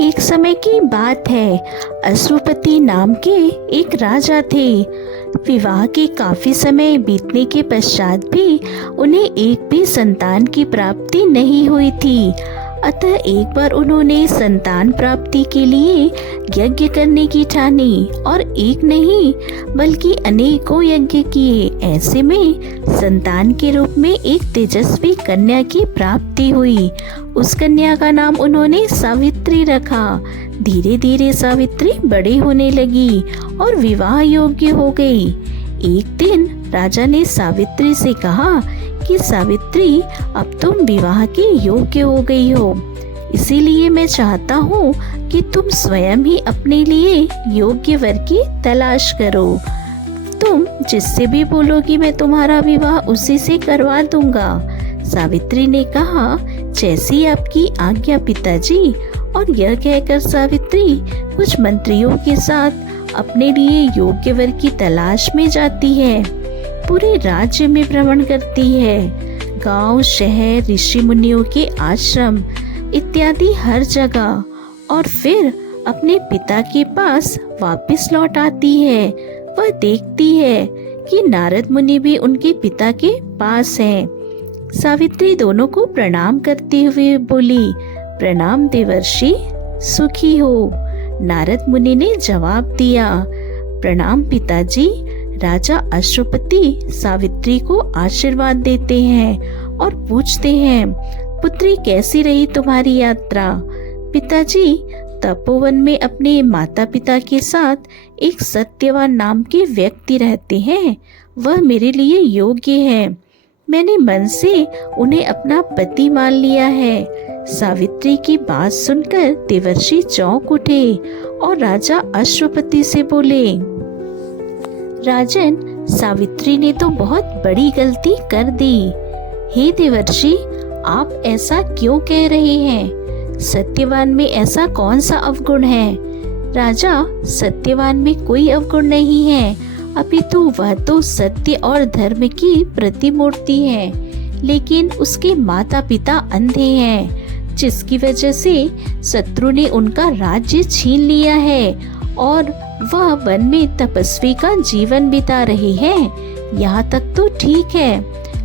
एक समय की बात है। अश्वपति नाम के एक राजा थे। विवाह के काफी समय बीतने के पश्चात भी उन्हें एक भी संतान की प्राप्ति नहीं हुई थी। अतः एक बार उन्होंने संतान प्राप्ति के लिए यज्ञ करने की ठानी और एक नहीं बल्कि अनेकों यज्ञ किए। ऐसे में संतान के रूप में एक तेजस्वी कन्या की प्राप्ति हुई। उस कन्या का नाम उन्होंने सावित्री रखा। धीरे धीरे सावित्री बड़ी होने लगी और विवाह योग्य हो गई। एक दिन राजा ने सावित्री से कहा कि सावित्री, अब तुम विवाह के योग्य हो गई हो, इसीलिए मैं चाहता हूँ कि तुम स्वयं ही अपने लिए योग्य वर की तलाश करो। तुम जिससे भी बोलोगी मैं तुम्हारा विवाह उसी से करवा दूंगा। सावित्री ने कहा, जैसी आपकी आज्ञा पिताजी। और यह कहकर सावित्री कुछ मंत्रियों के साथ अपने लिए योग्य वर की तलाश में जाती है। पूरे राज्य में भ्रमण करती है। गांव, शहर, ऋषि मुनियों के आश्रम इत्यादि हर जगह, और फिर अपने पिता के पास वापस लौट आती है। वह देखती है कि नारद मुनि भी उनके पिता के पास हैं। सावित्री दोनों को प्रणाम करते हुए बोली, प्रणाम देवर्षि, सुखी हो। नारद मुनि ने जवाब दिया, प्रणाम पिताजी। राजा अश्वपति सावित्री को आशीर्वाद देते हैं और पूछते हैं, पुत्री कैसी रही तुम्हारी यात्रा? पिताजी, तपोवन में अपने माता पिता के साथ एक सत्यवान नाम के व्यक्ति रहते हैं। वह मेरे लिए योग्य है। मैंने मन से उन्हें अपना पति मान लिया है। सावित्री की बात सुनकर देवर्षि चौंक उठे और राजा अश्वपति से बोले, राजन, सावित्री ने तो बहुत बड़ी गलती कर दी। हे देवर्षि, आप ऐसा क्यों कह रहे हैं? सत्यवान में ऐसा कौन सा अवगुण है? राजा, सत्यवान में कोई अवगुण नहीं है, अपितु वह तो सत्य और धर्म की प्रतिमूर्ति है। लेकिन उसके माता पिता अंधे हैं, जिसकी वजह से शत्रु ने उनका राज्य छीन लिया है और वह वन में तपस्वी का जीवन बिता रहे हैं। यहाँ तक तो ठीक है,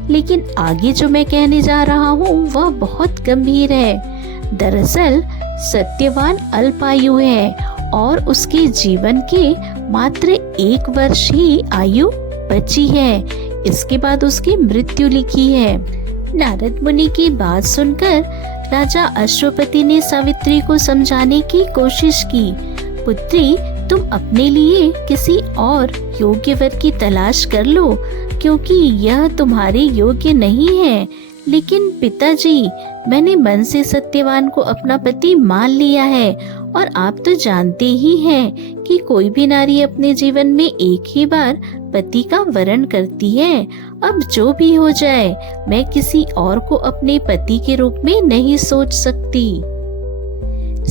लेकिन आगे जो मैं कहने जा रहा हूँ वह बहुत गंभीर है। दरअसल सत्यवान अल्पायु है और उसके जीवन के मात्र 1 वर्ष ही आयु बची है। इसके बाद उसकी मृत्यु लिखी है। नारद मुनि की बात सुनकर राजा अश्वपति ने सावित्री को समझाने की कोशिश की, पुत्री, तुम अपने लिए किसी और योग्य वर की तलाश कर लो, क्योंकि यह तुम्हारे योग्य नहीं है। लेकिन पिताजी, मैंने मन से सत्यवान को अपना पति मान लिया है और आप तो जानते ही हैं कि कोई भी नारी अपने जीवन में एक ही बार पति का वरण करती है। अब जो भी हो जाए, मैं किसी और को अपने पति के रूप में नहीं सोच सकती।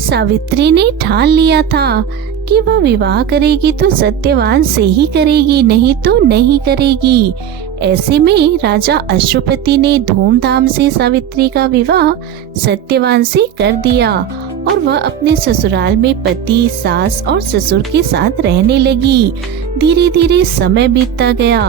सावित्री ने ठान लिया था कि वह विवाह करेगी तो सत्यवान से ही करेगी, नहीं तो नहीं करेगी। ऐसे में राजा अश्वपति ने धूमधाम से सावित्री का विवाह सत्यवान से कर दिया और वह अपने ससुराल में पति, सास और ससुर के साथ रहने लगी। धीरे धीरे समय बीतता गया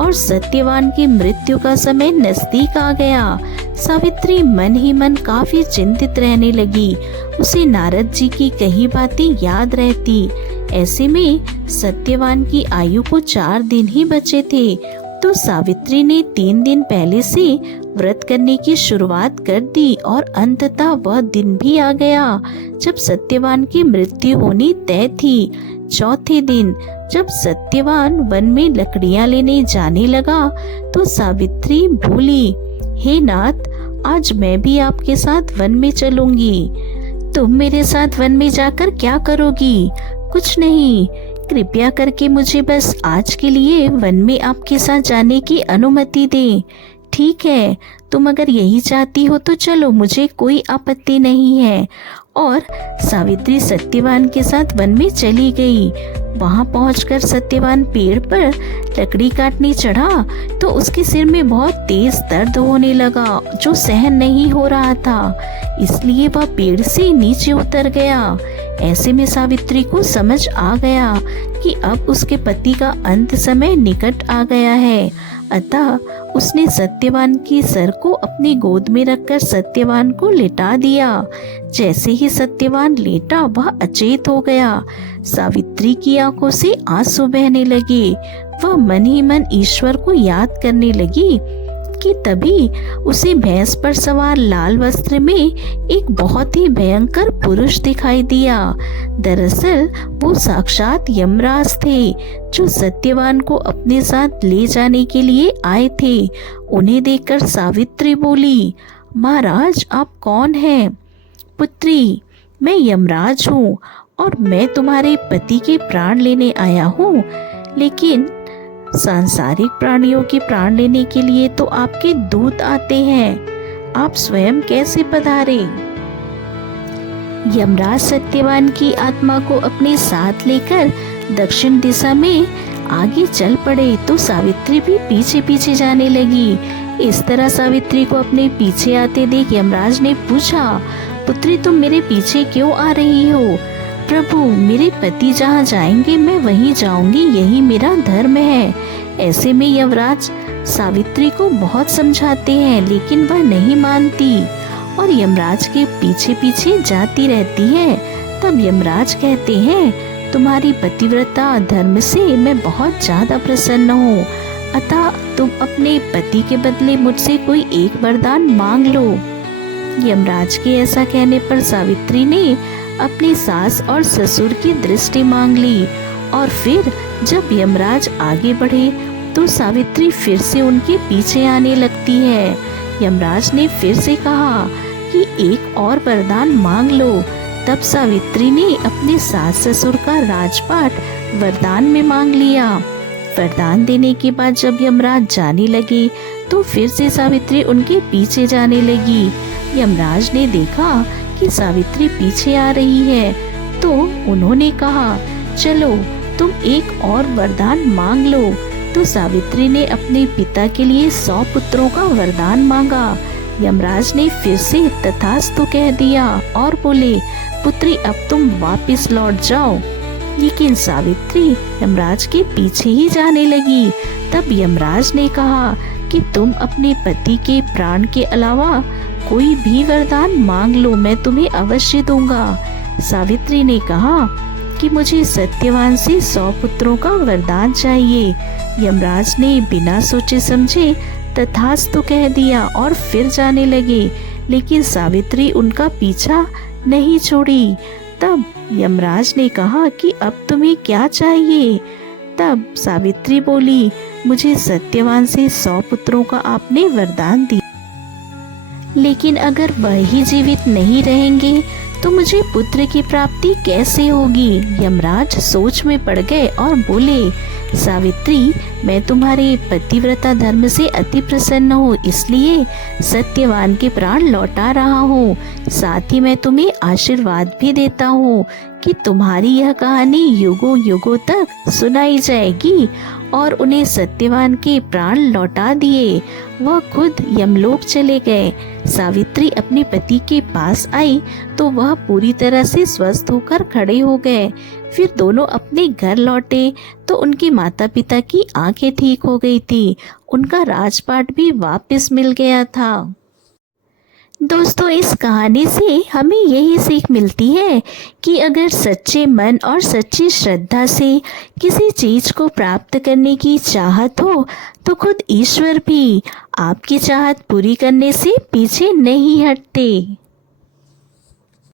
और सत्यवान की मृत्यु का समय नजदीक आ गया। सावित्री मन ही मन काफी चिंतित रहने लगी। उसे नारद जी की कही बातें याद रहती। ऐसे में सत्यवान की आयु को 4 दिन ही बचे थे, तो सावित्री ने 3 दिन पहले से व्रत करने की शुरुआत कर दी और अंततः वह दिन भी आ गया जब सत्यवान की मृत्यु होनी तय थी। चौथे दिन जब सत्यवान वन में लकड़ियां लेने जाने लगा तो सावित्री बोली, हे नाथ, आज मैं भी आपके साथ वन में चलूंगी। तुम मेरे साथ वन में जाकर क्या करोगी? कुछ नहीं, कृपया करके मुझे बस आज के लिए वन में आपके साथ जाने की अनुमति दें। ठीक है, तुम अगर यही चाहती हो तो चलो, मुझे कोई आपत्ति नहीं है। और सावित्री सत्यवान के साथ वन में चली गई। वहां पहुंचकर सत्यवान पेड़ पर लकड़ी काटने चढ़ा तो उसके सिर में बहुत तेज दर्द होने लगा जो सहन नहीं हो रहा था, इसलिए वह पेड़ से नीचे उतर गया। ऐसे में सावित्री को समझ आ गया कि अब उसके पति का अंत समय निकट आ गया है। अतः उसने सत्यवान की सर को अपनी गोद में रखकर सत्यवान को लिटा दिया। जैसे ही सत्यवान लेटा वह अचेत हो गया। सावित्री की आंखों से आंसू बहने लगे। वह मन ही मन ईश्वर को याद करने लगी कि तभी उसे भैंस पर सवार लाल वस्त्र में एक बहुत ही भयंकर पुरुष दिखाई दिया। दरअसल वो साक्षात यमराज थे जो सत्यवान को अपने साथ ले जाने के लिए आए थे। उन्हें देखकर सावित्री बोली, महाराज आप कौन हैं? पुत्री, मैं यमराज हूँ और मैं तुम्हारे पति के प्राण लेने आया हूँ, लेकिन सांसारिक प्राणियों के प्राण लेने के लिए तो आपके दूत आते हैं, आप स्वयं कैसे पधारे? यमराज सत्यवान की आत्मा को अपने साथ लेकर दक्षिण दिशा में आगे चल पड़े तो सावित्री भी पीछे पीछे जाने लगी। इस तरह सावित्री को अपने पीछे आते देख यमराज ने पूछा, पुत्री तुम मेरे पीछे क्यों आ रही हो? प्रभु, मेरे पति जहाँ जाएंगे मैं वहीं जाऊंगी, यही मेरा धर्म है। ऐसे में यमराज सावित्री को बहुत समझाते हैं लेकिन वह नहीं मानती और यमराज के पीछे पीछे जाती रहती है। तब यमराज कहते हैं, तुम्हारी पतिव्रता धर्म से मैं बहुत ज्यादा प्रसन्न हूँ, अतः तुम अपने पति के बदले मुझसे कोई एक वरदान मांग लो। यमराज के ऐसा कहने पर सावित्री ने अपनी सास और ससुर की दृष्टि मांग ली और फिर जब यमराज आगे बढ़े तो सावित्री फिर से उनके पीछे आने लगती है। यमराज ने फिर से कहा कि एक और वरदान मांग लो। तब सावित्री ने अपने सास ससुर का राजपाट वरदान में मांग लिया। वरदान देने के बाद जब यमराज जाने लगे तो फिर से सावित्री उनके पीछे जाने लगी। यमराज ने देखा कि सावित्री पीछे आ रही है तो उन्होंने कहा, चलो तुम एक और वरदान मांग लो। तो सावित्री ने अपने पिता के लिए 100 पुत्रों का वरदान मांगा। यमराज ने फिर से तथास्तु कह दिया और बोले, पुत्री अब तुम वापस लौट जाओ। लेकिन सावित्री यमराज के पीछे ही जाने लगी। तब यमराज ने कहा कि तुम अपने पति के प्राण के अलावा कोई भी वरदान मांग लो, मैं तुम्हें अवश्य दूंगा। सावित्री ने कहा कि मुझे सत्यवान से 100 पुत्रों का वरदान चाहिए। यमराज ने बिना सोचे समझे तथास्तु कह दिया और फिर जाने लगे, लेकिन सावित्री उनका पीछा नहीं छोड़ी। तब यमराज ने कहा कि अब तुम्हें क्या चाहिए? तब सावित्री बोली, मुझे सत्यवान से 100 पुत्रों का आपने वरदान दिया, लेकिन अगर वह ही जीवित नहीं रहेंगे तो मुझे पुत्र की प्राप्ति कैसे होगी? यमराज सोच में पड़ गए और बोले, सावित्री मैं तुम्हारे पतिव्रता धर्म से अति प्रसन्न हूँ, इसलिए सत्यवान के प्राण लौटा रहा हूँ। साथ ही मैं तुम्हें आशीर्वाद भी देता हूँ कि तुम्हारी यह कहानी युगों युगों तक सुनाई जाएगी। और उन्हें सत्यवान के प्राण लौटा दिए। वह खुद यमलोक चले गए। सावित्री अपने पति के पास आई तो वह पूरी तरह से स्वस्थ होकर खड़े हो गए। फिर दोनों अपने घर लौटे तो उनके माता पिता की आंखें ठीक हो गई थी। उनका राजपाट भी वापस मिल गया था। दोस्तों, इस कहानी से हमें यही सीख मिलती है कि अगर सच्चे मन और सच्ची श्रद्धा से किसी चीज को प्राप्त करने की चाहत हो तो खुद ईश्वर भी आपकी चाहत पूरी करने से पीछे नहीं हटते।